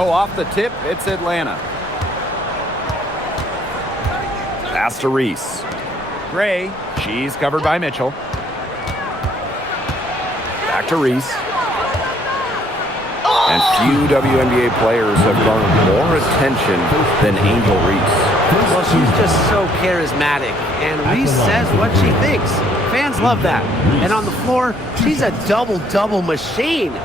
No, off the tip, it's Atlanta. Pass to Reese. Gray, she's covered by Mitchell. Back to Reese. And few WNBA players have garnered more attention than Angel Reese. Well, she's just so charismatic, and Reese says what she thinks. Fans love that. And on the floor, she's a double-double machine.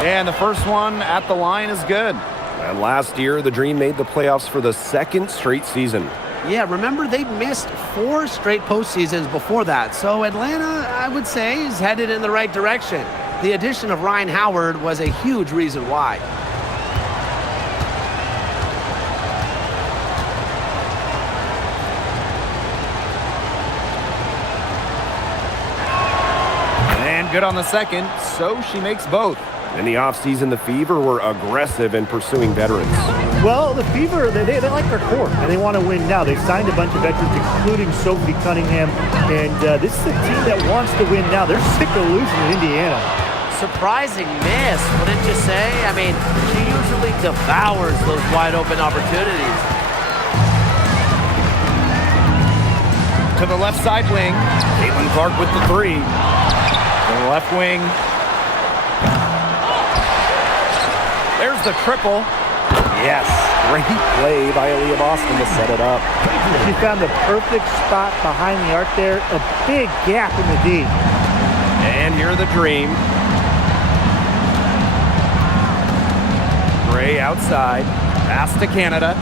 And the first one at the line is good. And last year, the Dream made the playoffs for the second straight season. Yeah, remember, they missed 4 straight postseasons before that. So Atlanta, I would say, is headed in the right direction. The addition of Ryan Howard was a huge reason why. And good on the second, so she makes both. In the offseason, the Fever were aggressive in pursuing veterans. Well, the Fever, they like their core, and they want to win now. They've signed a bunch of veterans, including Sophie Cunningham, and this is a team that wants to win now. They're sick of losing in Indiana. Surprising miss, wouldn't you say? I mean, she usually devours those wide-open opportunities. To the left side wing, Caitlin Clark with the 3. To the left wing. There's the triple. Yes, great play by Aaliyah Boston to set it up. She found the perfect spot behind the arc there, a big gap in the D. And here the Dream. Gray outside, pass to Canada.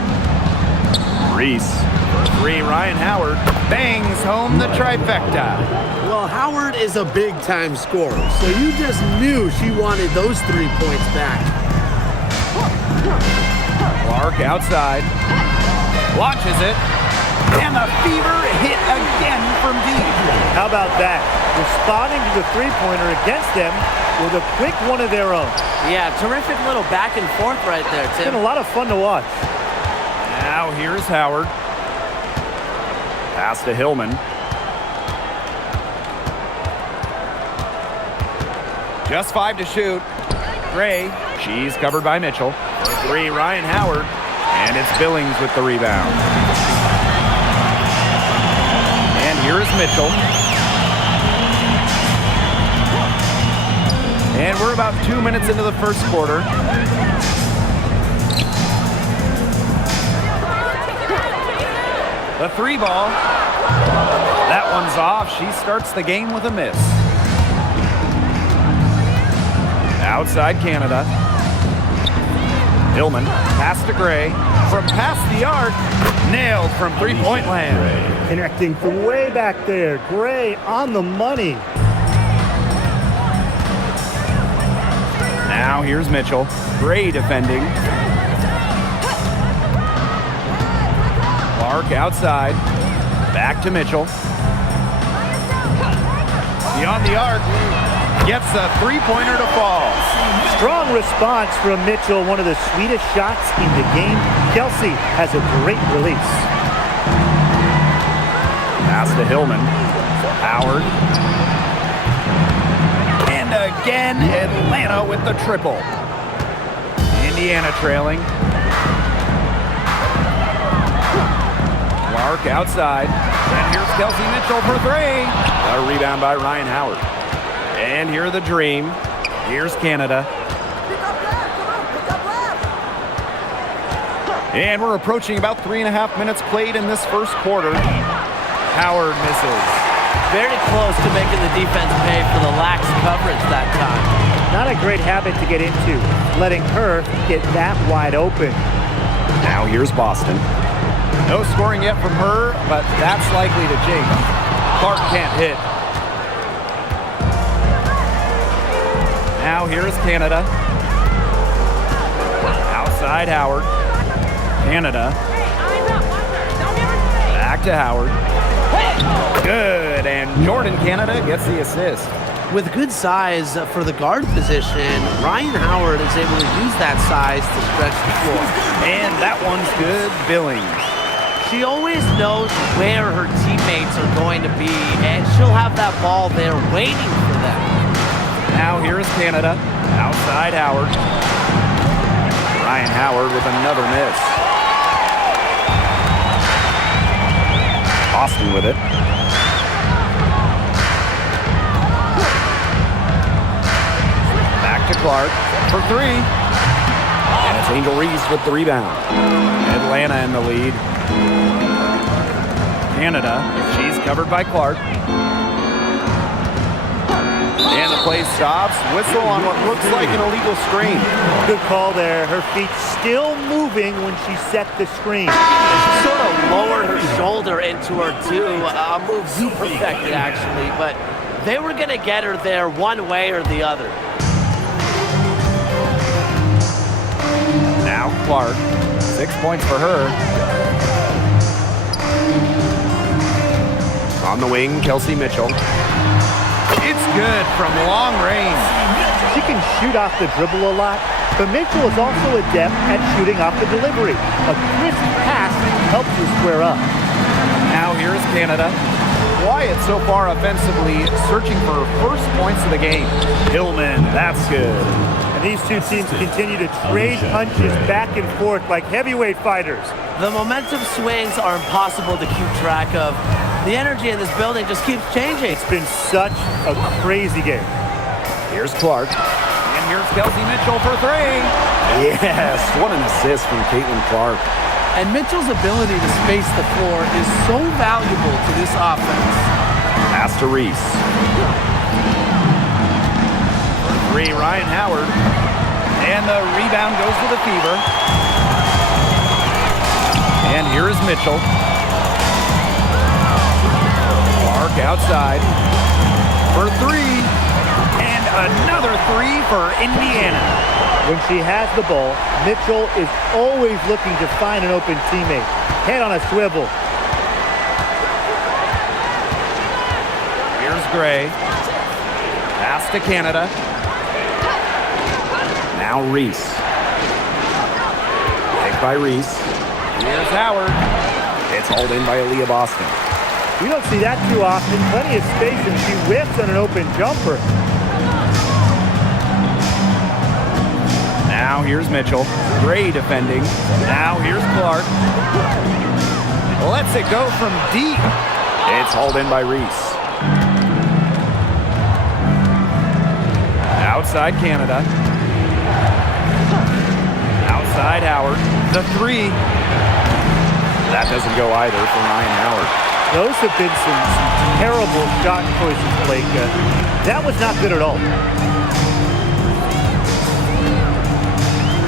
Reese, for 3, Ryan Howard bangs home the trifecta. Well, Howard is a big-time scorer, so you just knew she wanted those 3 points back. Clark outside, launches it, and the Fever hit again from deep. How about that? Responding to the three-pointer against them with a quick one of their own. Yeah, terrific little back and forth right there, Tim. It's been a lot of fun to watch. Now here's Howard. Pass to Hillman. Just 5 to shoot. Gray, she's covered by Mitchell. 3, Ryan Howard, and it's Billings with the rebound. And here is Mitchell. And we're about 2 minutes into the first quarter. The 3 ball. That one's off. She starts the game with a miss. Outside Canada. Hillman, pass to Gray. From past the arc, nailed from three-point land. Connecting from way back there. Gray on the money. Now here's Mitchell. Gray defending. Clark outside. Back to Mitchell. Beyond the arc. Gets a three-pointer to fall. Strong response from Mitchell, one of the sweetest shots in the game. Kelsey has a great release. Pass to Hillman. Howard. And again, Atlanta with the triple. Indiana trailing. Clark outside. And here's Kelsey Mitchell for 3. A rebound by Ryan Howard. And here are the Dream. Here's Canada. And we're approaching about 3.5 minutes played in this first quarter. Howard misses. Very close to making the defense pay for the lax coverage that time. Not a great habit to get into, letting her get that wide open. Now here's Boston. No scoring yet from her, but that's likely to jinx. Clark can't hit. Now here is Canada. Outside Howard. Canada. Back to Howard. Good, and Jordan Canada gets the assist. With good size for the guard position, Ryan Howard is able to use that size to stretch the floor. And that one's good. Billings. She always knows where her teammates are going to be, and she'll have that ball there waiting for them. Now here's Canada. Outside Howard. Ryan Howard with another miss. Austin with it. Back to Clark for three. And it's Angel Reese with the rebound. Atlanta in the lead. Canada, she's covered by Clark. And the play stops. Whistle on what looks like an illegal screen. Good call there. Her feet still moving when she set the screen. She sort of lowered her shoulder into her too. A move you perfected actually, but they were going to get her there one way or the other. Now Clark, 6 points for her. On the wing, Kelsey Mitchell. It's good from long range. She can shoot off the dribble a lot, but Mitchell is also adept at shooting off the delivery. A crisp pass helps her square up. Now here's Canada. Quiet so far offensively, searching for her first points of the game. Hillman, that's good. And these two teams continue to trade punches back and forth like heavyweight fighters. The momentum swings are impossible to keep track of. The energy in this building just keeps changing. It's been such a crazy game. Here's Clark. And here's Kelsey Mitchell for three. Yes, what an assist from Caitlin Clark. And Mitchell's ability to space the floor is so valuable to this offense. Pass to Reese. For three, Ryan Howard. And the rebound goes to the Fever. And here is Mitchell. Clark outside for three. And another three for Indiana. When she has the ball, Mitchell is always looking to find an open teammate. Head on a swivel. Here's Gray. Pass to Canada. Now Reese. Picked by Reese. Here's Howard. It's hauled in by Aaliyah Boston. You don't see that too often. Plenty of space, and she whiffs on an open jumper. Now here's Mitchell. Gray defending. Now here's Clark. Lets it go from deep. It's hauled in by Reese. Outside Canada. Outside Howard. The three. That doesn't go either for Ryan Howard. Those have been some terrible shot choices, Blake. That was not good at all.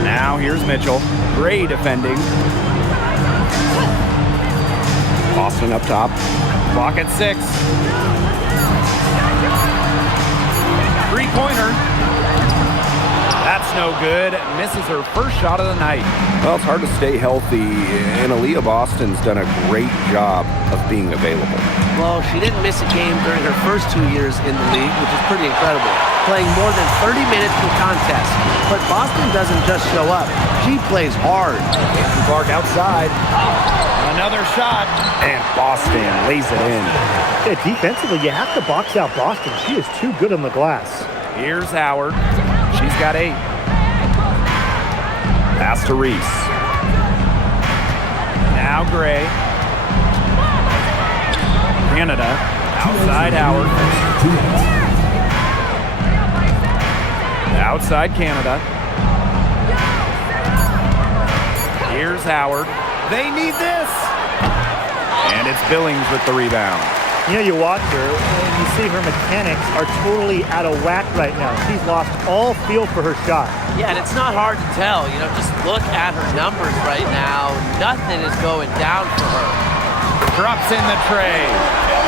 Now here's Mitchell. Gray defending. Boston up top. Clock at 6. Three-pointer. That's no good. Misses her first shot of the night. Well, it's hard to stay healthy, and Aaliyah Boston's done a great job of being available. Well, she didn't miss a game during her first 2 years in the league, which is pretty incredible, playing more than 30 minutes per contest. But Boston doesn't just show up. She plays hard. Andrew Clark outside. Another shot. And Boston lays it in. Yeah, defensively, you have to box out Boston. She is too good on the glass. Here's Howard. She's got 8. Pass to Reese. Now Gray. Canada. Outside Howard. Outside Canada. Here's Howard. They need this. And it's Billings with the rebound. You know, you watch her, and you see her mechanics are totally out of whack right now. She's lost all feel for her shot. Yeah, and it's not hard to tell. You know, just look at her numbers right now. Nothing is going down for her. Drops in the tray.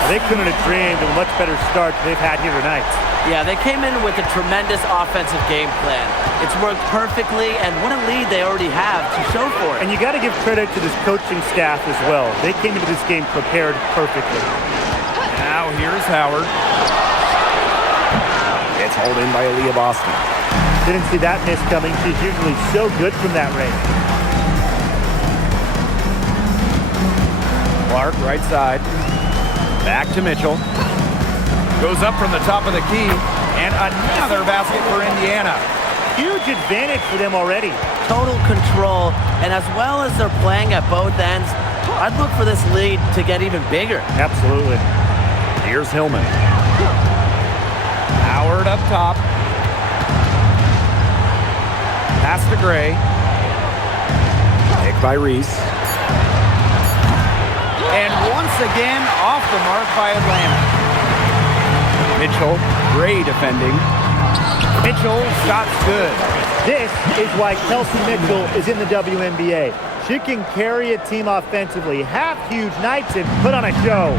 They couldn't have dreamed of a much better start they've had here tonight. Yeah, they came in with a tremendous offensive game plan. It's worked perfectly, and what a lead they already have to show for it. And you got to give credit to this coaching staff as well. They came into this game prepared perfectly. Now here's Howard. It's hauled in by Aaliyah Boston. Didn't see that miss coming. She's usually so good from that range. Clark, right side. Back to Mitchell. Goes up from the top of the key. And another basket for Indiana. Huge advantage for them already. Total control, and as well as they're playing at both ends, I'd look for this lead to get even bigger. Absolutely. Here's Hillman. Howard up top. Pass to Gray. Pick by Reese. And once again, off the mark by Atlanta. Mitchell, Gray defending. Mitchell, shots good. This is why Kelsey Mitchell is in the WNBA. She can carry a team offensively, have huge nights, and put on a show.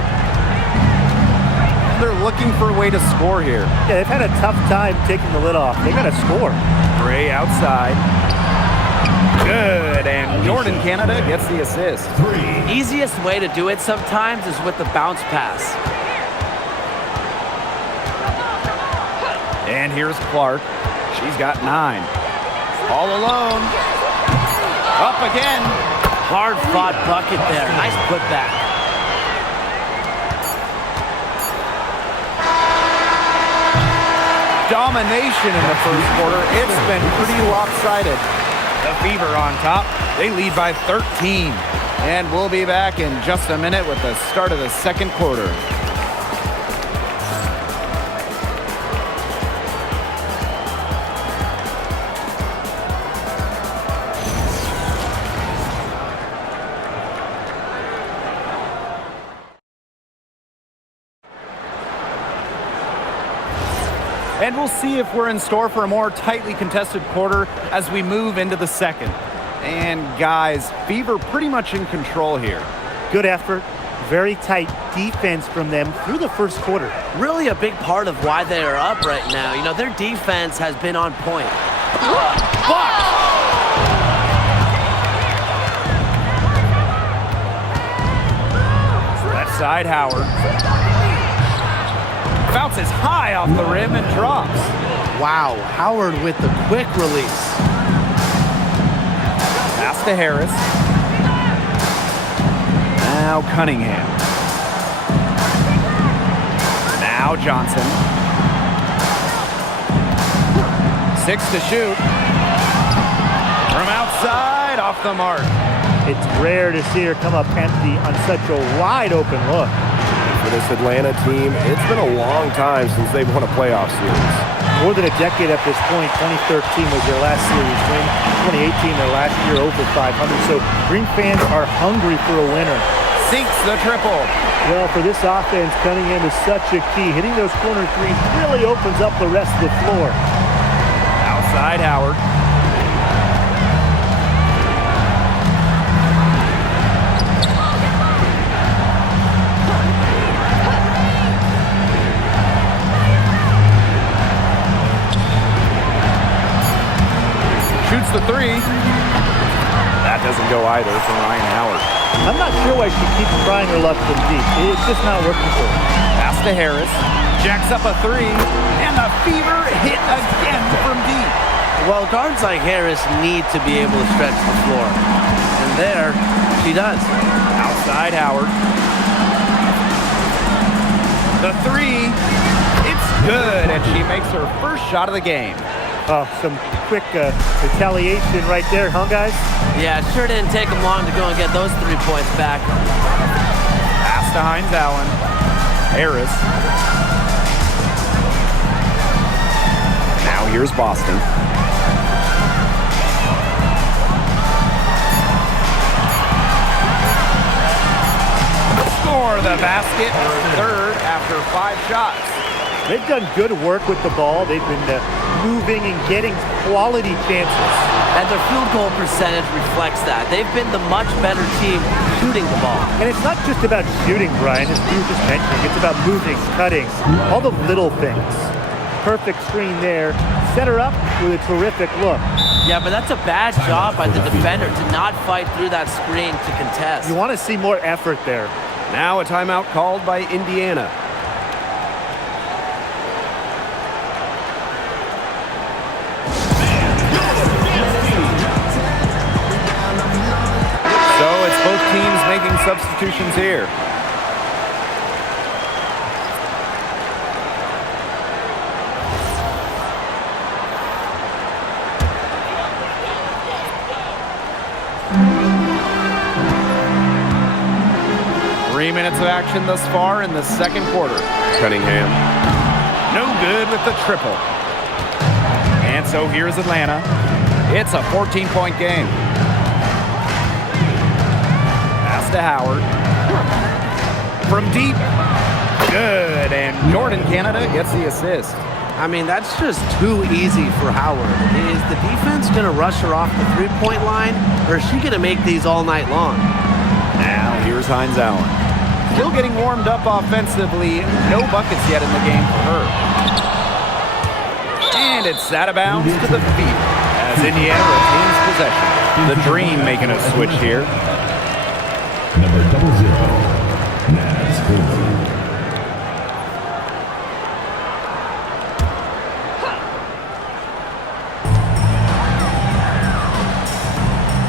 They're looking for a way to score here. Yeah, they've had a tough time taking the lid off. They got to score. Gray outside. Good, and Jordan Canada gets the assist. Easiest way to do it sometimes is with the bounce pass. And here's Clark. She's got 9. All alone. Up again. Hard fought bucket there. Nice putback. Domination in the first quarter. It's been pretty lopsided. The Fever on top. They lead by 13. And we'll be back in just a minute with the start of the second quarter. And we'll see if we're in store for a more tightly contested quarter as we move into the second. And guys, Fever pretty much in control here. Good effort. Very tight defense from them through the first quarter. Really a big part of why they are up right now. You know, their defense has been on point. Left side, Howard. Bounces high off the rim and drops. Wow, Howard with the quick release. Pass to Harris. Now Cunningham. Now Johnson. 6 to shoot. From outside, off the mark. It's rare to see her come up empty on such a wide open look. For this Atlanta team, it's been a long time since they've won a playoff series. More than a decade at this point. 2013 was their last series win. 2018, their last year over 500. So Green fans are hungry for a winner. Sinks the triple. Well, for this offense, Cunningham is such a key. Hitting those corner threes really opens up the rest of the floor. Outside Howard. Shoots the 3. That doesn't go either for Ryan Howard. I'm not sure why she keeps trying her luck from deep. It's just not working for her. Pass to Harris. Jacks up a 3. And the Fever hit again from deep. Well, guards like Harris need to be able to stretch the floor. And there, she does. Outside Howard. The 3. It's good, and she makes her first shot of the game. Oh, some quick retaliation right there, huh, guys? Yeah, sure didn't take them long to go and get those 3 points back. Pass to Hines Allen. Harris. Now here's Boston. Score the basket. Third after 5 shots. They've done good work with the ball. They've been moving and getting quality chances. And their field goal percentage reflects that. They've been the much better team shooting the ball. And it's not just about shooting, Brian, as you were just mentioning. It's about moving, cutting, all the little things. Perfect screen there. Set her up with a terrific look. Yeah, but that's a bad job by the defender to not fight through that screen to contest. You want to see more effort there. Now a timeout called by Indiana. So it's both teams making substitutions here. Three minutes of action thus far in the second quarter. Cunningham. No good with the triple. And so here's Atlanta. It's a 14-point game. Pass to Howard. From deep. Good. And Jordan Canada gets the assist. I mean, that's just too easy for Howard. Is the defense going to rush her off the three-point line, or is she going to make these all night long? Now here's Hines Allen. Still getting warmed up offensively. No buckets yet in the game for her. And it's out of bounds to the feet as Indiana retains possession. The Dream making a switch here. Number 00, Naz Hillman.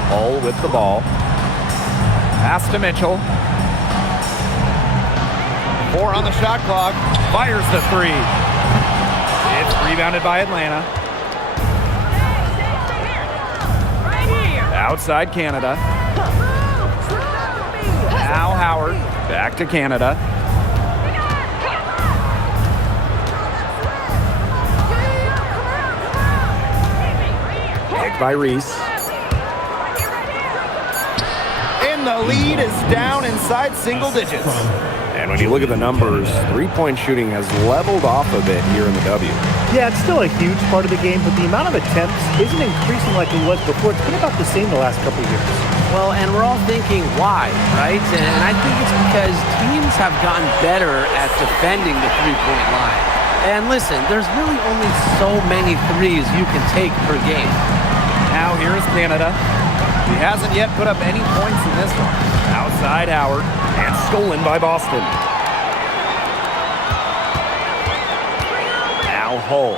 Hull with the ball. Pass to Mitchell. 4 on the shot clock. Fires the 3. It's rebounded by Atlanta. Outside Canada. Now Howard. Back to Canada. Picked by Reese. And the lead is down inside single digits. And when you look at the numbers, three-point shooting has leveled off a bit here in the W. Yeah, it's still a huge part of the game, but the amount of attempts isn't increasing like it was before. It's been about the same the last couple of years. Well, and we're all thinking why, right? And I think it's because teams have gotten better at defending the three-point line. And listen, there's really only so many threes you can take per game. Now here's Canada. He hasn't yet put up any points in this one. Outside Howard. And stolen by Boston. Now Hull.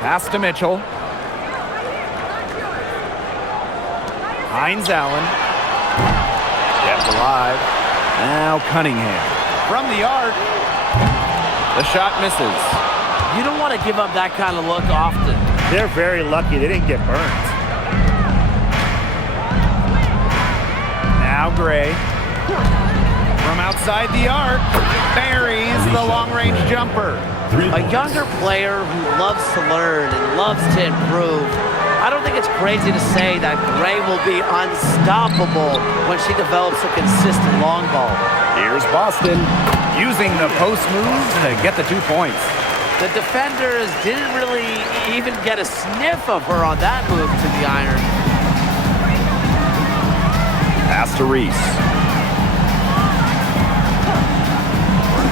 Pass to Mitchell. Hines Allen. Kept alive. Now Cunningham. From the arc. The shot misses. You don't want to give up that kind of look often. They're very lucky they didn't get burned. Now Gray. From outside the arc. Buries the long-range jumper. A younger player who loves to learn and loves to improve. I don't think it's crazy to say that Gray will be unstoppable when she develops a consistent long ball. Here's Boston using the post move to get the 2 points. The defenders didn't really even get a sniff of her on that move to the iron. Pass to Reese.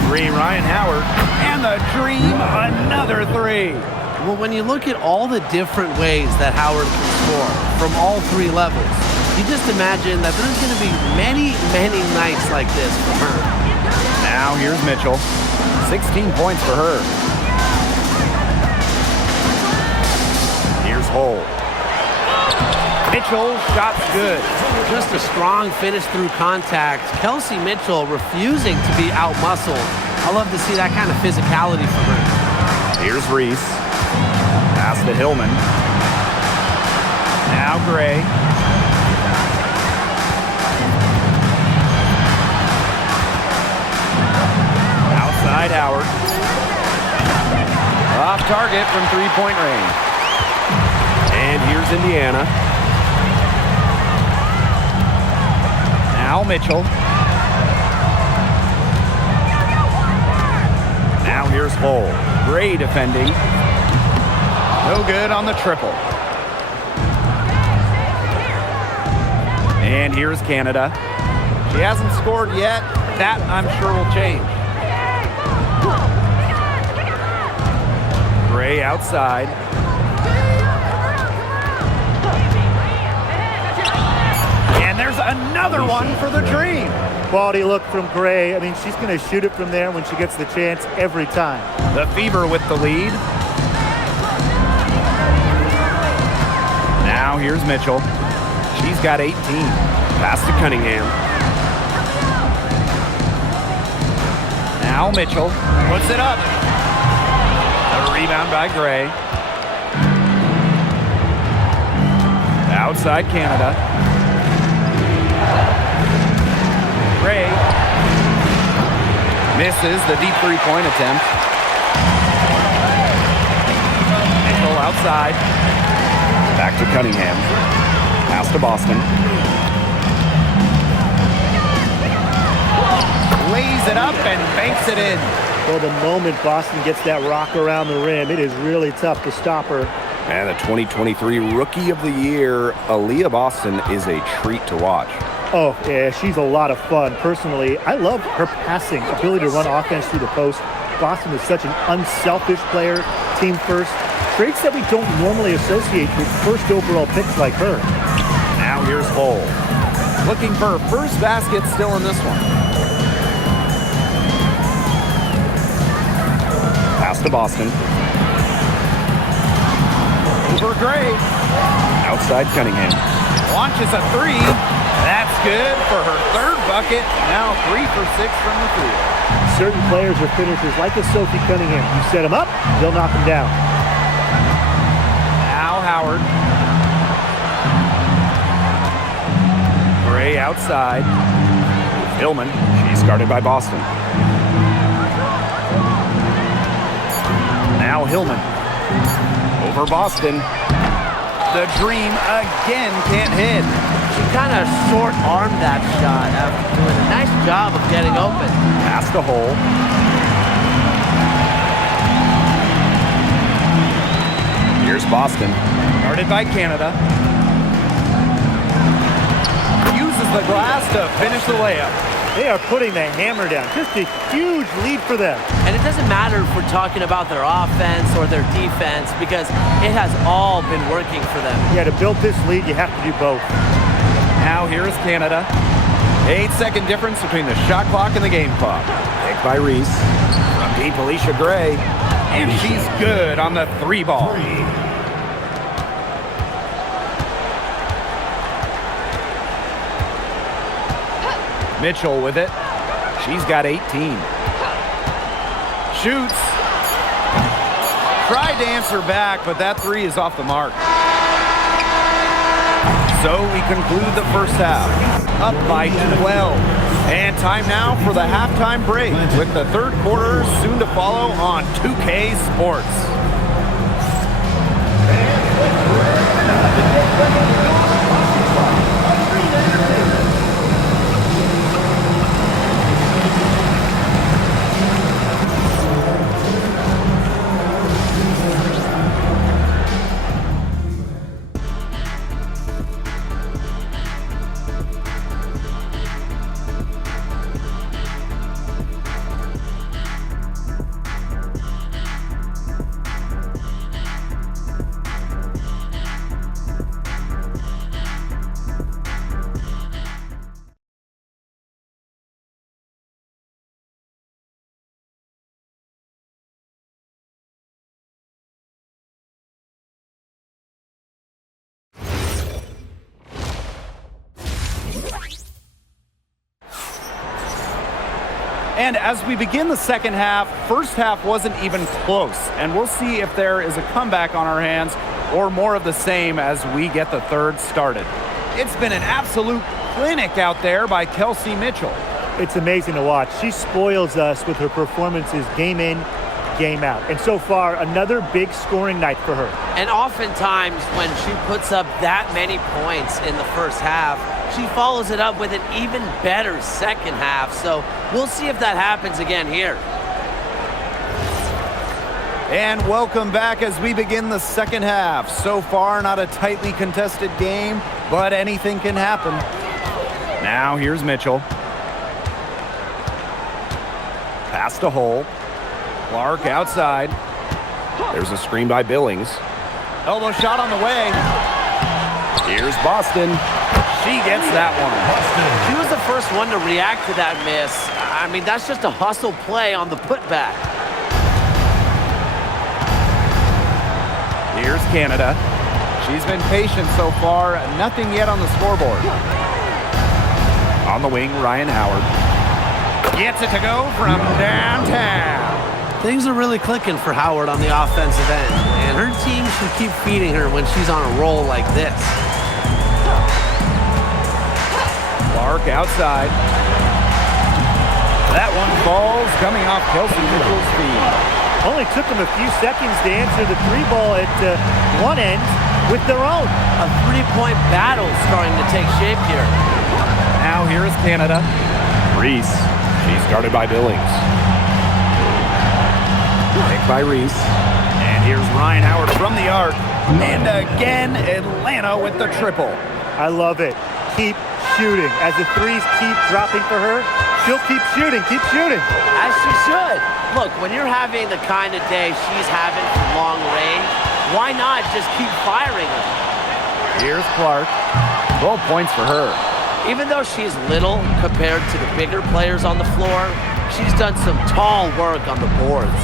3, Ryan Howard. And the Dream, another 3. Well, when you look at all the different ways that Howard can score from all 3 levels, you just imagine that there's going to be many, many nights like this for her. Now here's Mitchell. 16 points for her. Here's Hull. Mitchell, shot's good. Just a strong finish through contact. Kelsey Mitchell refusing to be out-muscled. I love to see that kind of physicality from her. Here's Reese. Pass to Hillman. Now Gray. Outside Howard. Off target from three-point range. And here's Indiana. Now Mitchell. Now here's Hull. Gray defending. No good on the triple. And here's Canada. She hasn't scored yet. That, I'm sure, will change. Gray outside. And there's another one for the Dream. Quality look from Gray. I mean, she's going to shoot it from there when she gets the chance every time. The Fever with the lead. Now Now here's Mitchell. She's got 18. Pass to Cunningham. Now Mitchell puts it up. A rebound by Gray. Outside Canada. Gray misses the deep three-point attempt. Mitchell outside. Back to Cunningham. Pass to Boston. Lays it up and banks it in. Well, the moment Boston gets that rock around the rim, it is really tough to stop her. And the 2023 Rookie of the Year, Aaliyah Boston, is a treat to watch. Oh, yeah, she's a lot of fun. Personally, I love her passing, ability to run offense through the post. Boston is such an unselfish player, team first. Traits that we don't normally associate with first overall picks like her. Now here's Hull. Looking for her first basket still in this one. Pass to Boston. Over Gray. Outside Cunningham. Launches a three. That's good for her third bucket. Now 3 for 6 from the field. Certain players are finishers like a Sophie Cunningham. You set them up, they'll knock them down. Now Howard. Gray outside. Hillman. She's guarded by Boston. Now Hillman. Over Boston. The dream again can't hit. She kind of short-armed that shot after doing a nice job of getting open. Pass to Hull. Here's Boston. Guarded by Canada. Uses the glass to finish the layup. They are putting the hammer down. Just a huge lead for them. And it doesn't matter if we're talking about their offense or their defense because it has all been working for them. Yeah, to build this lead, you have to do both. Now here is Canada. 8-second difference between the shot clock and the game clock. Picked by Reese. From deep, Alicia Gray. And she's good on the 3-ball. Mitchell with it. She's got 18. Shoots. Tried to answer back, but that 3 is off the mark. So we conclude the first half, up by 12. And time now for the halftime break, with the third quarter soon to follow on 2K Sports. And as we begin the second half, first half wasn't even close. And we'll see if there is a comeback on our hands or more of the same as we get the third started. It's been an absolute clinic out there by Kelsey Mitchell. It's amazing to watch. She spoils us with her performances game in, game out. And so far, another big scoring night for her. And oftentimes when she puts up that many points in the first half, she follows it up with an even better second half. So we'll see if that happens again here. And welcome back as we begin the second half. So far, not a tightly contested game, but anything can happen. Now here's Mitchell. Pass to Hull. Clark outside. There's a screen by Billings. Elbow shot on the way. Here's Boston. She gets that one. She was the first one to react to that miss. I mean, that's just a hustle play on the putback. Here's Canada. She's been patient so far. Nothing yet on the scoreboard. On the wing, Ryan Howard. Gets it to go from downtown. Things are really clicking for Howard on the offensive end, and her team should keep feeding her when she's on a roll like this. Clark outside. That one falls coming off Kelsey Mitchell's feet. Only took them a few seconds to answer the three ball at one end with their own. A three-point battle starting to take shape here. Now here is Canada. Reese. She's guarded by Billings. Picked by Reese. And here's Ryan Howard from the arc. And again, Atlanta with the triple. I love it. Keep shooting. As the threes keep dropping for her, she'll keep shooting, keep shooting. As she should. Look, when you're having the kind of day she's having from long range, why not just keep firing her? Here's Clark. 12 points for her. Even though she's little compared to the bigger players on the floor, she's done some tall work on the boards.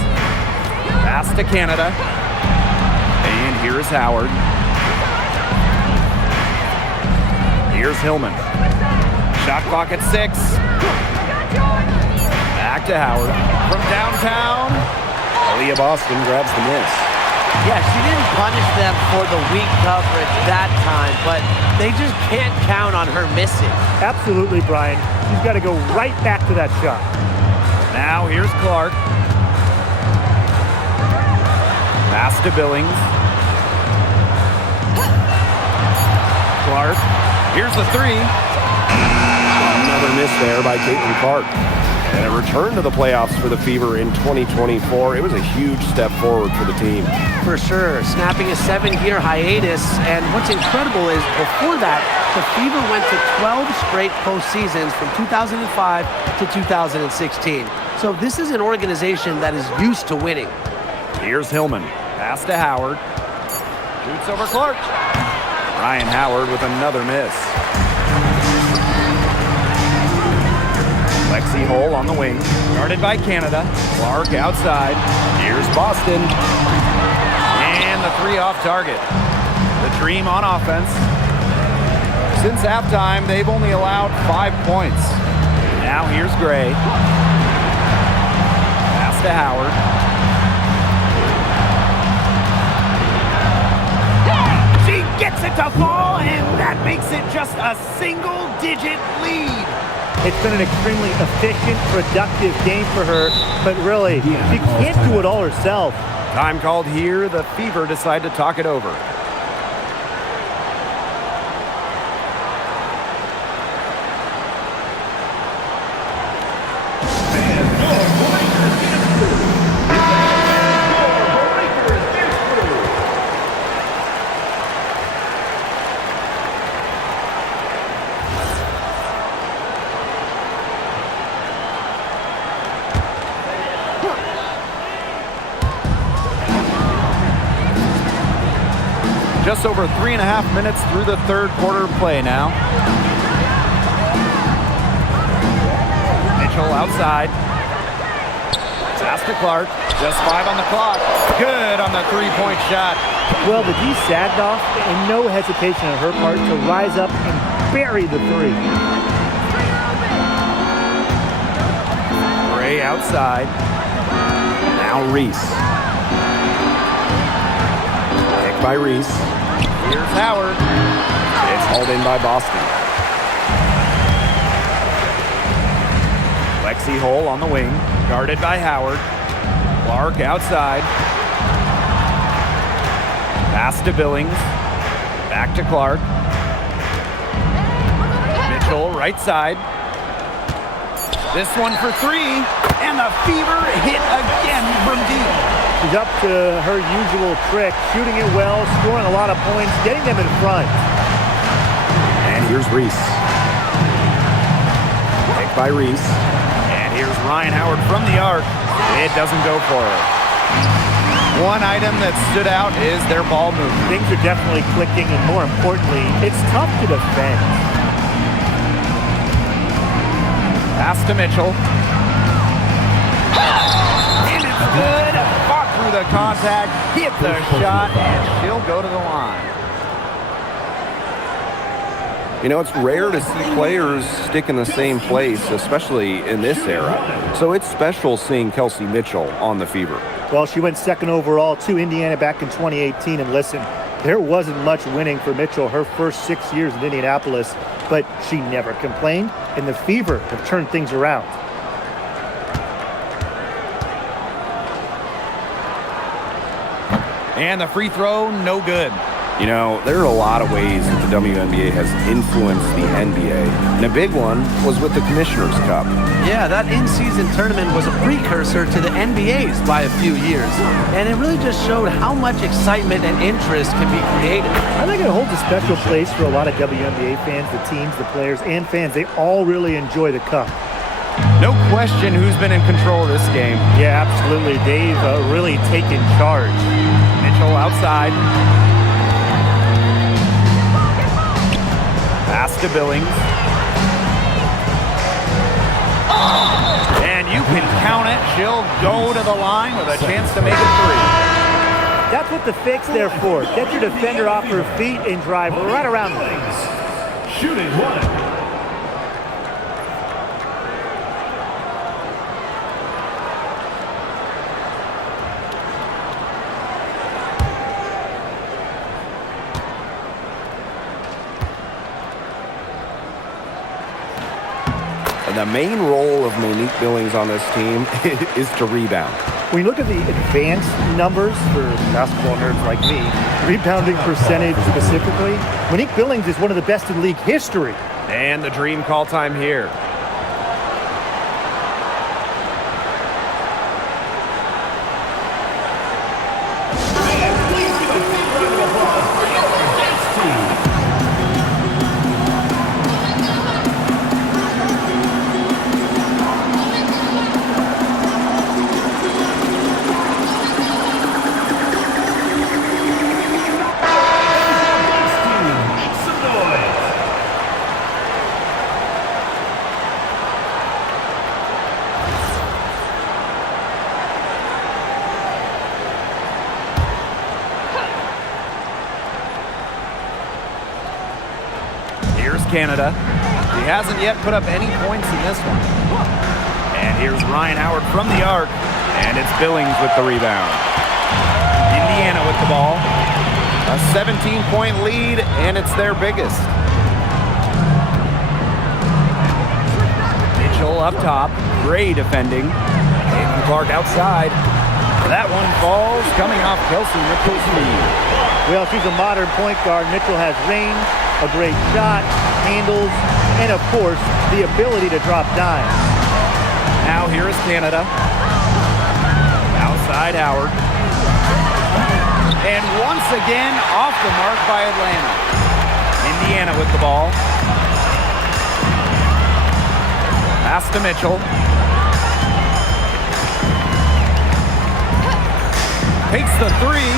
Pass to Canada. And here's Howard. Here's Hillman. Shot clock at 6. Back to Howard. From downtown. Aaliyah Boston grabs the miss. Yeah, she didn't punish them for the weak coverage that time, but they just can't count on her missing. Absolutely, Brian. She's got to go right back to that shot. Now here's Clark. Pass to Billings. Clark. Here's the three. Another miss there by Caitlin Clark. And a return to the playoffs for the Fever in 2024. It was a huge step forward for the team. For sure, snapping a 7-year hiatus. And what's incredible is before that, the Fever went to 12 straight postseasons from 2005 to 2016. So this is an organization that is used to winning. Here's Hillman. Pass to Howard. Shoots over Clark. Ryan Howard with another miss. Lexi Hole on the wing. Guarded by Canada. Clark outside. Here's Boston. And the three off target. The Dream on offense. Since halftime, they've only allowed 5 points. Now here's Gray. Pass to Howard. She gets it to fall, and that makes it just a single-digit lead. It's been an extremely efficient, productive game for her, but really, she can't do it all herself. Time called here. The Fever decide to talk it over. Just over 3.5 minutes through the third quarter of play now. Mitchell outside. Pass to Clark. Just 5 on the clock. Good on the three-point shot. Well, the D sagged off, and no hesitation on her part to rise up and bury the three. Gray outside. Now Reese. Picked by Reese. Here's Howard. It's hauled in by Boston. Lexi Hole on the wing. Guarded by Howard. Clark outside. Pass to Billings. Back to Clark. Mitchell right side. This one for 3. And the Fever hit again from deep. She's up to her usual trick, shooting it well, scoring a lot of points, getting them in front. And here's Reese. Picked by Reese. And here's Ryan Howard from the arc. It doesn't go for her. One item that stood out is their ball movement. Things are definitely clicking, and more importantly, it's tough to defend. Pass to Mitchell. And it's good. Fought through the contact, hit the shot, and she'll go to the line. You know, it's rare to see players stick in the same place, especially in this era. So it's special seeing Kelsey Mitchell on the Fever. Well, she went second overall to Indiana back in 2018, and listen, there wasn't much winning for Mitchell her first 6 years in Indianapolis, but she never complained, and the Fever have turned things around. And the free throw, no good. You know, there are a lot of ways that the WNBA has influenced the NBA, and a big one was with the Commissioner's Cup. Yeah, that in-season tournament was a precursor to the NBA's by a few years, and it really just showed how much excitement and interest can be created. I think it holds a special place for a lot of WNBA fans, the teams, the players, and fans. They all really enjoy the Cup. No question who's been in control of this game. Yeah, absolutely. They've really taken charge. Mitchell outside. Pass to Billings. And you can count it. She'll go to the line with a chance to make it three. That's what the fake's there for. Get your defender off her feet and drive right around them. Shooting one. The main role of Monique Billings on this team is to rebound. When you look at the advanced numbers for basketball nerds like me, rebounding percentage specifically, Monique Billings is one of the best in league history. And the dream call time here. Canada. He hasn't yet put up any points in this one. And here's Ryan Howard from the arc, and it's Billings with the rebound. Indiana with the ball. A 17-point lead, and it's their biggest. Mitchell up top. Gray defending. Caitlin Clark outside. That one falls, coming off Kelsey Mitchell's knee. Well, she's a modern point guard. Mitchell has range, a great shot, handles, and of course, the ability to drop dimes. Now here is Canada. Outside Howard. And once again, off the mark by Atlanta. Indiana with the ball. Pass to Mitchell. Takes the three.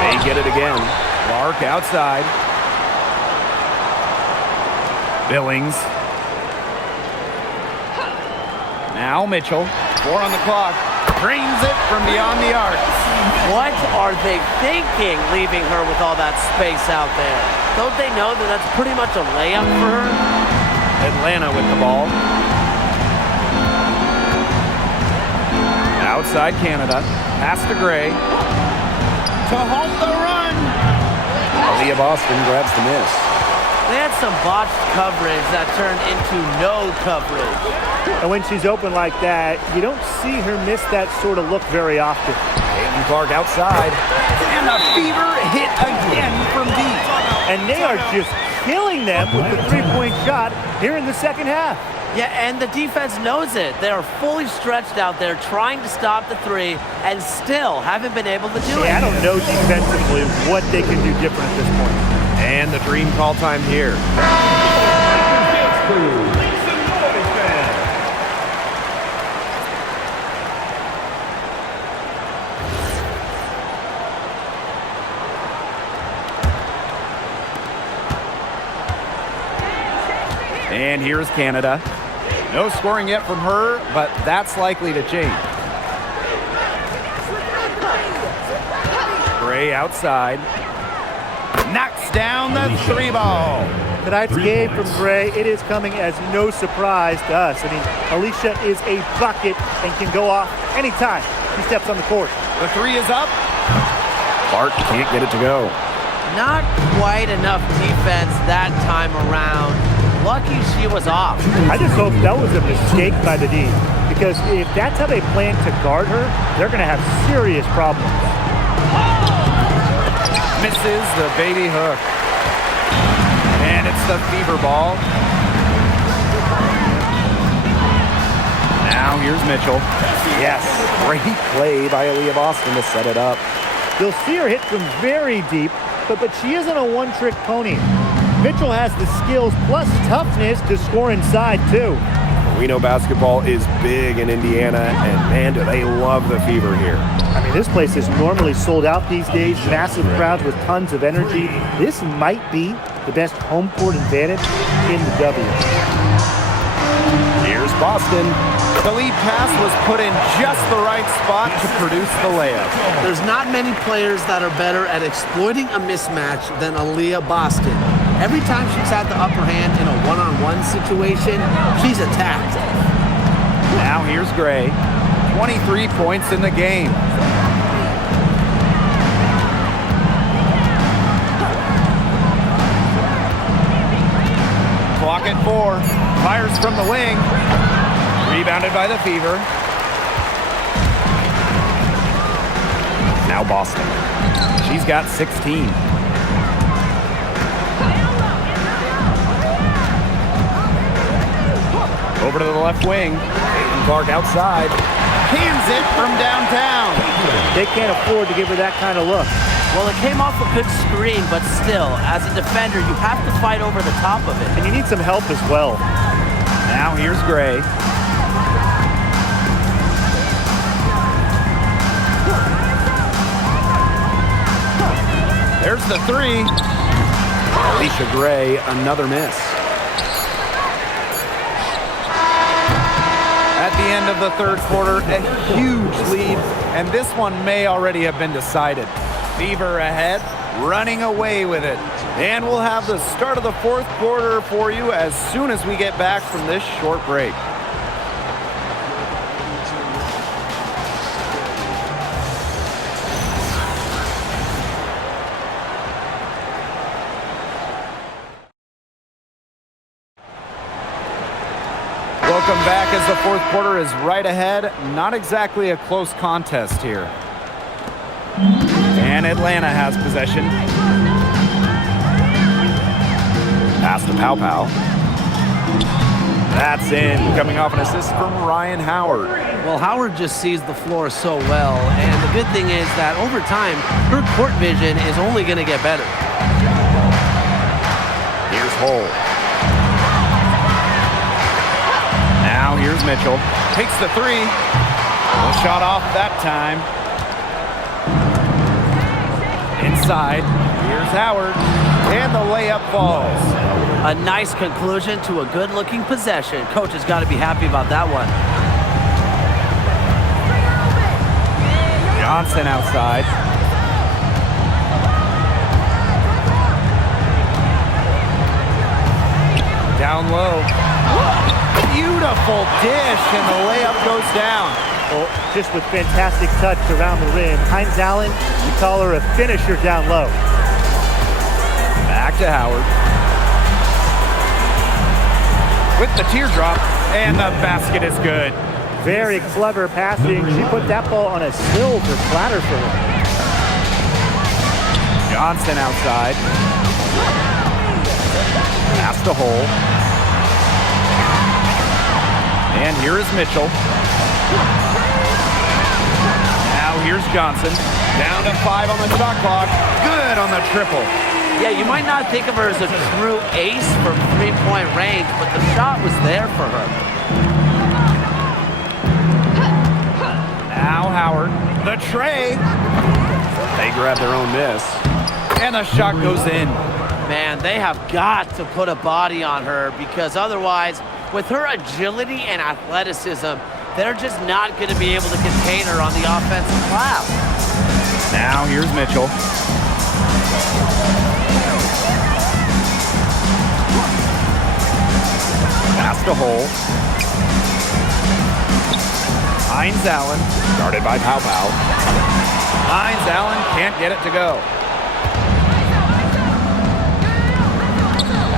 They get it again. Clark outside. Billings. Now Mitchell. 4 on the clock. Drains it from beyond the arc. What are they thinking, leaving her with all that space out there? Don't they know that that's pretty much a layup for her? Atlanta with the ball. Outside Canada. Pass to Gray. To halt the run. Aaliyah Boston grabs the miss. They had some botched coverage that turned into no coverage. And when she's open like that, you don't see her miss that sort of look very often. Caitlin Clark outside. And the Fever hit again from deep. And they are just killing them with the three-point shot here in the second half. Yeah, and the defense knows it. They are fully stretched out there trying to stop the three and still haven't been able to do it. I don't know defensively what they can do different at this point. And the dream call time here. And here's Canada. No scoring yet from her, but that's likely to change. Gray outside. Knocks knocks down the three ball. Tonight's 3 game from points. Gray, it is coming as no surprise to us. I mean, Alicia is a bucket and can go off anytime she steps on the court. The three is up. Clark can't get it to go. Not quite enough defense that time around. Lucky she was off. I just hope that was a mistake by the D, because if that's how they plan to guard her, they're going to have serious problems. Misses the baby hook. And it's the Fever ball. Now here's Mitchell. Yes, great play by Aaliyah Boston to set it up. You'll see her hit from very deep, but she isn't a one-trick pony. Mitchell has the skills plus toughness to score inside, too. We know basketball is big in Indiana, and man, do they love the Fever here. I mean, this place is normally sold out these days, massive crowds with tons of energy. This might be the best home court advantage in the W. Here's Boston. The lead pass was put in just the right spot to produce the layup. There's not many players that are better at exploiting a mismatch than Aaliyah Boston. Every time she's had the upper hand in a one-on-one situation, she's attacked. Now here's Gray. 23 points in the game. Clock at 4. Fires from the wing. Rebounded by the Fever. Now Boston. She's got 16. Over to the left wing. Caitlin Clark outside. Hands it from downtown. They can't afford to give her that kind of look. Well, it came off a good screen, but still, as a defender, you have to fight over the top of it. And you need some help as well. Now here's Gray. There's the three. Alicia Gray, another miss. At the end of the third quarter, a huge lead, and this one may already have been decided. Fever ahead, running away with it. And we'll have the start of the fourth quarter for you as soon as we get back from this short break. Welcome back as the fourth quarter is right ahead. Not exactly a close contest here. And Atlanta has possession. Pass to Pow Pow. That's in, coming off an assist from Ryan Howard. Well, Howard just sees the floor so well, and the good thing is that over time, her court vision is only going to get better. Here's Hole. Now here's Mitchell. Takes the three. No shot off that time. Inside. Here's Howard. And the layup falls. A nice conclusion to a good-looking possession. Coach has got to be happy about that one. Johnson outside. Down low. Beautiful dish, and the layup goes down. Well, just with fantastic touch around the rim. Hines Allen, we call her a finisher down low. Back to Howard. With the teardrop, and the basket is good. Very clever passing. She put that ball on a silver platter for her. Johnson outside. Pass to Hole. And here is Mitchell. Now here's Johnson. Down to 5 on the shot clock. Good on the triple. Yeah, you might not think of her as a true ace from three-point range, but the shot was there for her. Now Howard. The tray. They grab their own miss. And the shot goes in. Man, they have got to put a body on her because otherwise, with her agility and athleticism, they're just not going to be able to contain her on the offensive glass. Now here's Mitchell. to Hole. Hines Allen. Guarded by Pow Pow. Hines Allen can't get it to go.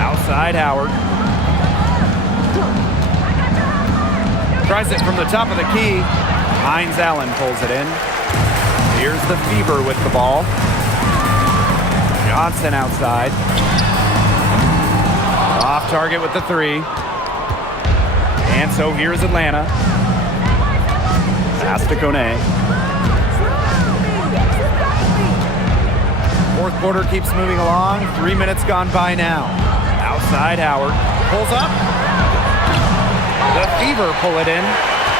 Outside Howard. Tries it from the top of the key. Hines Allen pulls it in. Here's the Fever with the ball. Johnson outside. Off target with the three. And so here's Atlanta. Pass to Kone. Fourth quarter keeps moving along. 3 minutes gone by now. Outside Howard. Pulls up. The Fever pull it in.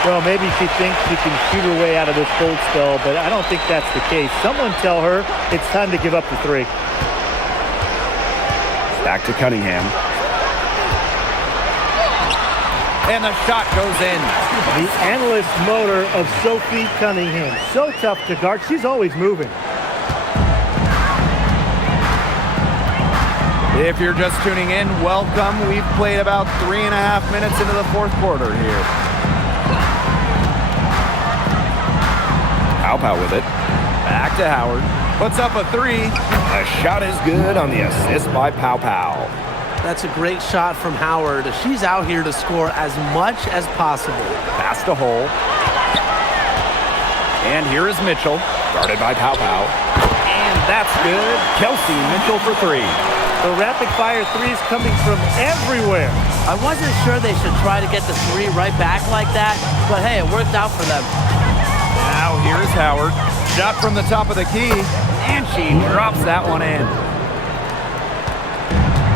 Well, maybe she thinks she can shoot her way out of this cold spell, but I don't think that's the case. Someone tell her it's time to give up the three. Back to Cunningham. And the shot goes in. The endless motor of Sophie Cunningham. So tough to guard. She's always moving. If you're just tuning in, welcome. We've played about 3.5 minutes into the fourth quarter here. Pow Pow with it. Back to Howard. Puts up a three. The shot is good on the assist by Pow Pow. That's a great shot from Howard. She's out here to score as much as possible. Pass to Hole. And here is Mitchell. Guarded by Pow Pow. And that's good. Kelsey Mitchell for three. The rapid-fire threes coming from everywhere. I wasn't sure they should try to get the three right back like that, but hey, it worked out for them. Now here's Howard. Shot from the top of the key. And she drops that one in.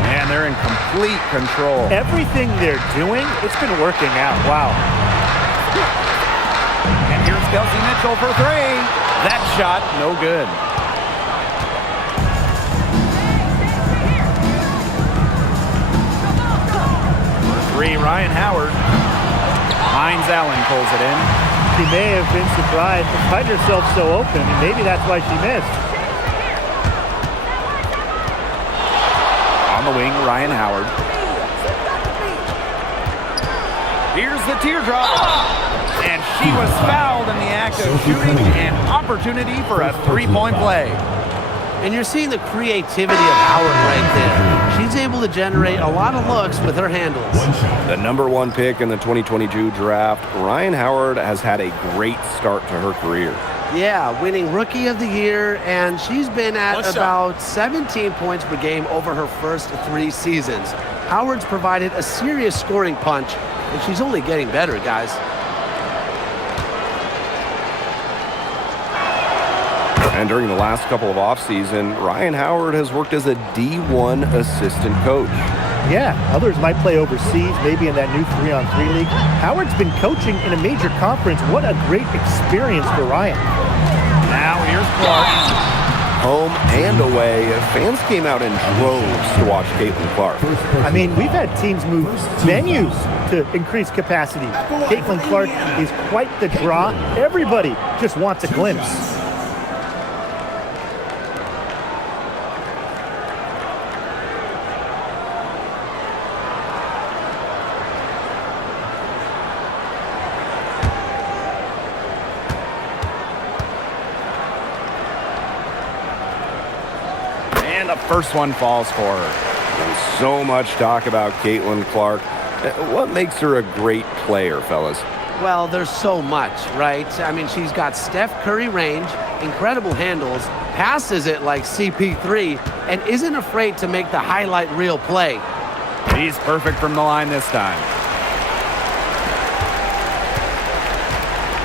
And they're in complete control. Everything they're doing, it's been working out. Wow. And here's Kelsey Mitchell for three. That shot, no good. Three, Ryan Howard. Hines Allen pulls it in. She may have been surprised to find herself so open, and maybe that's why she missed. On the wing, Ryan Howard. Here's the teardrop. And she was fouled in the act of shooting. An opportunity for a three-point play. And you're seeing the creativity of Howard right there. She's able to generate a lot of looks with her handles. The #1 pick in the 2022 draft, Ryan Howard has had a great start to her career. Yeah, winning Rookie of the Year, and she's been at about 17 points per game over her first 3 seasons. Howard's provided a serious scoring punch, and she's only getting better, guys. And during the last couple of offseason, Ryan Howard has worked as a D1 assistant coach. Yeah, others might play overseas, maybe in that new 3-on-3 league. Howard's been coaching in a major conference. What a great experience for Ryan. Now here's Clark. Home and away, fans came out in droves to watch Caitlin Clark. I mean, we've had teams move venues to increase capacity. Caitlin Clark is quite the draw. Everybody just wants a glimpse. And the first one falls for her. And so much talk about Caitlin Clark. What makes her a great player, fellas? Well, there's so much, right? I mean, she's got Steph Curry range, incredible handles, passes it like CP3, and isn't afraid to make the highlight reel play. He's perfect from the line this time.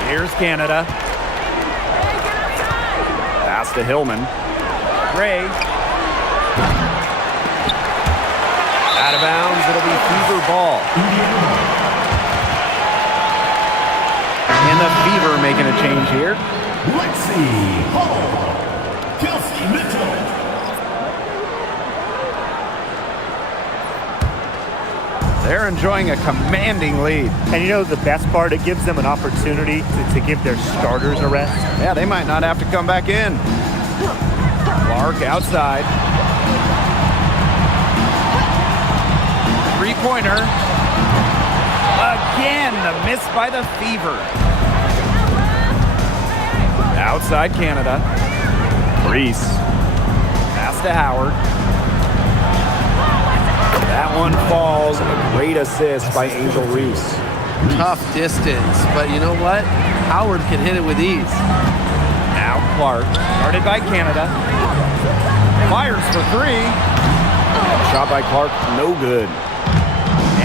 Here's Canada. Pass to Hillman. Gray. Out of bounds, it'll be Fever ball. And the Fever making a change here. Lexi Hall. Kelsey Mitchell. They're enjoying a commanding lead. And you know the best part? It gives them an opportunity to give their starters a rest. Yeah, they might not have to come back in. Clark outside. Three-pointer. again. The miss by the Fever. Outside Canada. Reese. Pass to Howard. That one falls. A great assist by Angel Reese. Tough distance, but you know what? Howard can hit it with ease. Now Clark, guarded by Canada. Fires for three. Shot by Clark, no good.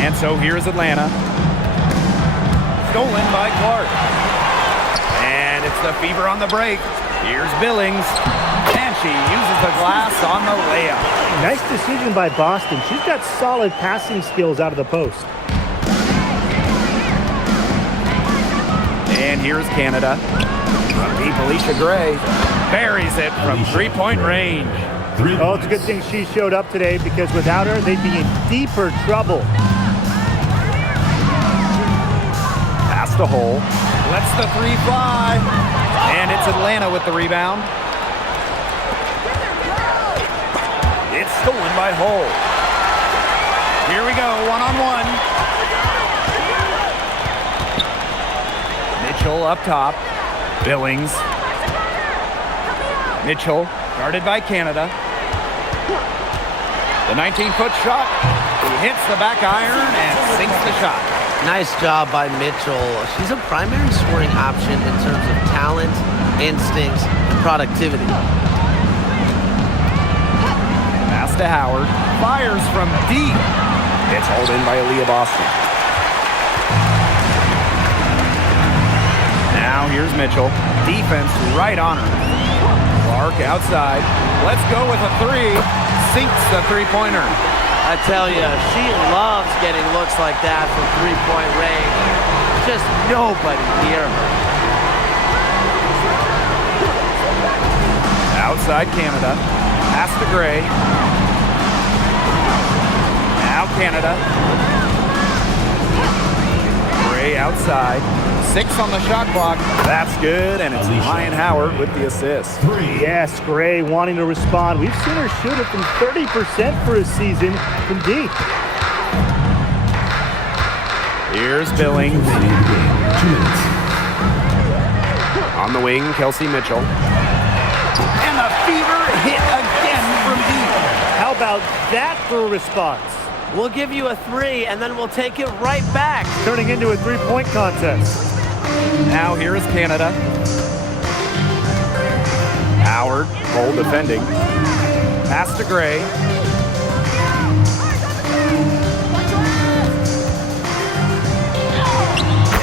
And so here's Atlanta. Stolen by Clark. And it's the Fever on the break. Here's Billings. And she uses the glass on the layup. Nice decision by Boston. She's got solid passing skills out of the post. And here's Canada. From deep, Alicia Gray. Buries it from three-point range. Oh, it's a good thing she showed up today because without her, they'd be in deeper trouble. Pass to Hole. Lets the three fly. And it's Atlanta with the rebound. It's stolen by Hole. Here we go, one-on-one. Mitchell up top. Billings. Mitchell, guarded by Canada. The 19-foot shot. He hits the back iron and sinks the shot. Nice job by Mitchell. She's a primary scoring option in terms of talent, instincts, and productivity. Pass to Howard. Fires from deep. It's hauled in by Aaliyah Boston. Now here's Mitchell. Defense right on her. Clark outside. Let's go with a three. Sinks the three-pointer. I tell you, she loves getting looks like that from three-point range. Just nobody near her. Outside Canada. Pass to Gray. Now Canada. Gray outside. 6 on the shot clock. That's good, and it's Ryan Howard with the assist. Yes, Gray wanting to respond. We've seen her shoot it from 30% for a season from deep. Here's Billings. 2 minutes. On the wing, Kelsey Mitchell. And the Fever hit again from deep. How about that for a response? We'll give you a three, and then we'll take it right back. Turning into a three-point contest. Now here is Canada. Howard, Cole defending. pass to Gray.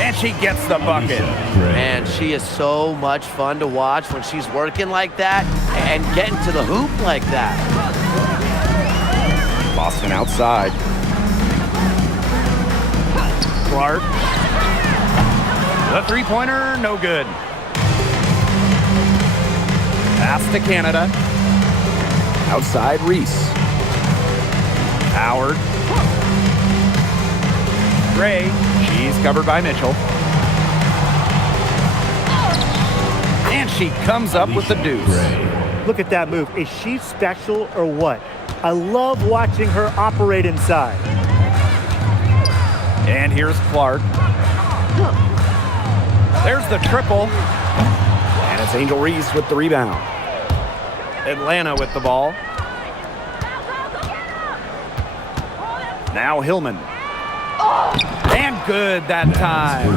And she gets the bucket. Man, she is so much fun to watch when she's working like that and getting to the hoop like that. Boston outside. Clark. The three-pointer, no good. Pass to Canada. Outside, Reese. Howard. Gray. She's covered by Mitchell. And she comes up with the deuce. Look at that move. Is she special or what? I love watching her operate inside. And here's Clark. There's the triple. And it's Angel Reese with the rebound. Atlanta with the ball. Now Hillman. And good that time.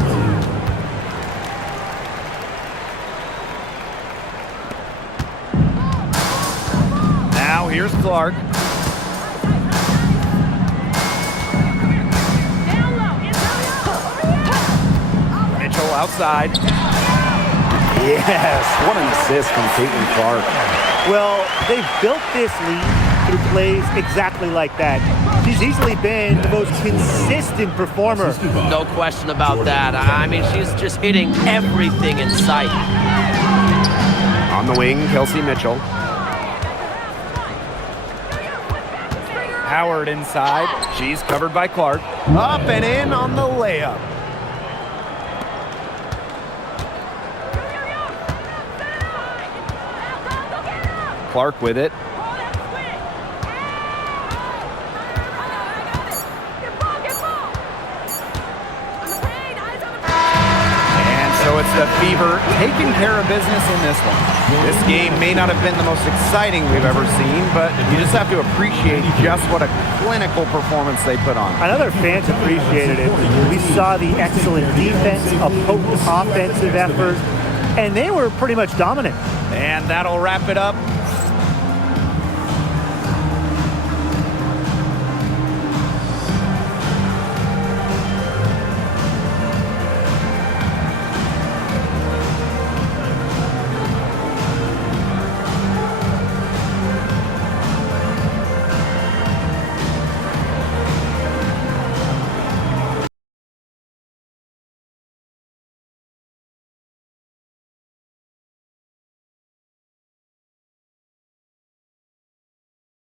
Now here's Clark. Mitchell outside. Yes, what an assist from Caitlin Clark. Well, they've built this lead through plays exactly like that. She's easily been the most consistent performer. No question about that. I mean, she's just hitting everything in sight. On the wing, Kelsey Mitchell. Howard inside. She's covered by Clark. Up and in on the layup. Clark with it. the Fever taking care of business in this one. This game may not have been the most exciting we've ever seen, but you just have to appreciate just what a clinical performance they put on. I know their fans appreciated it. We saw the excellent defense, a potent offensive effort, and they were pretty much dominant. And that'll wrap it up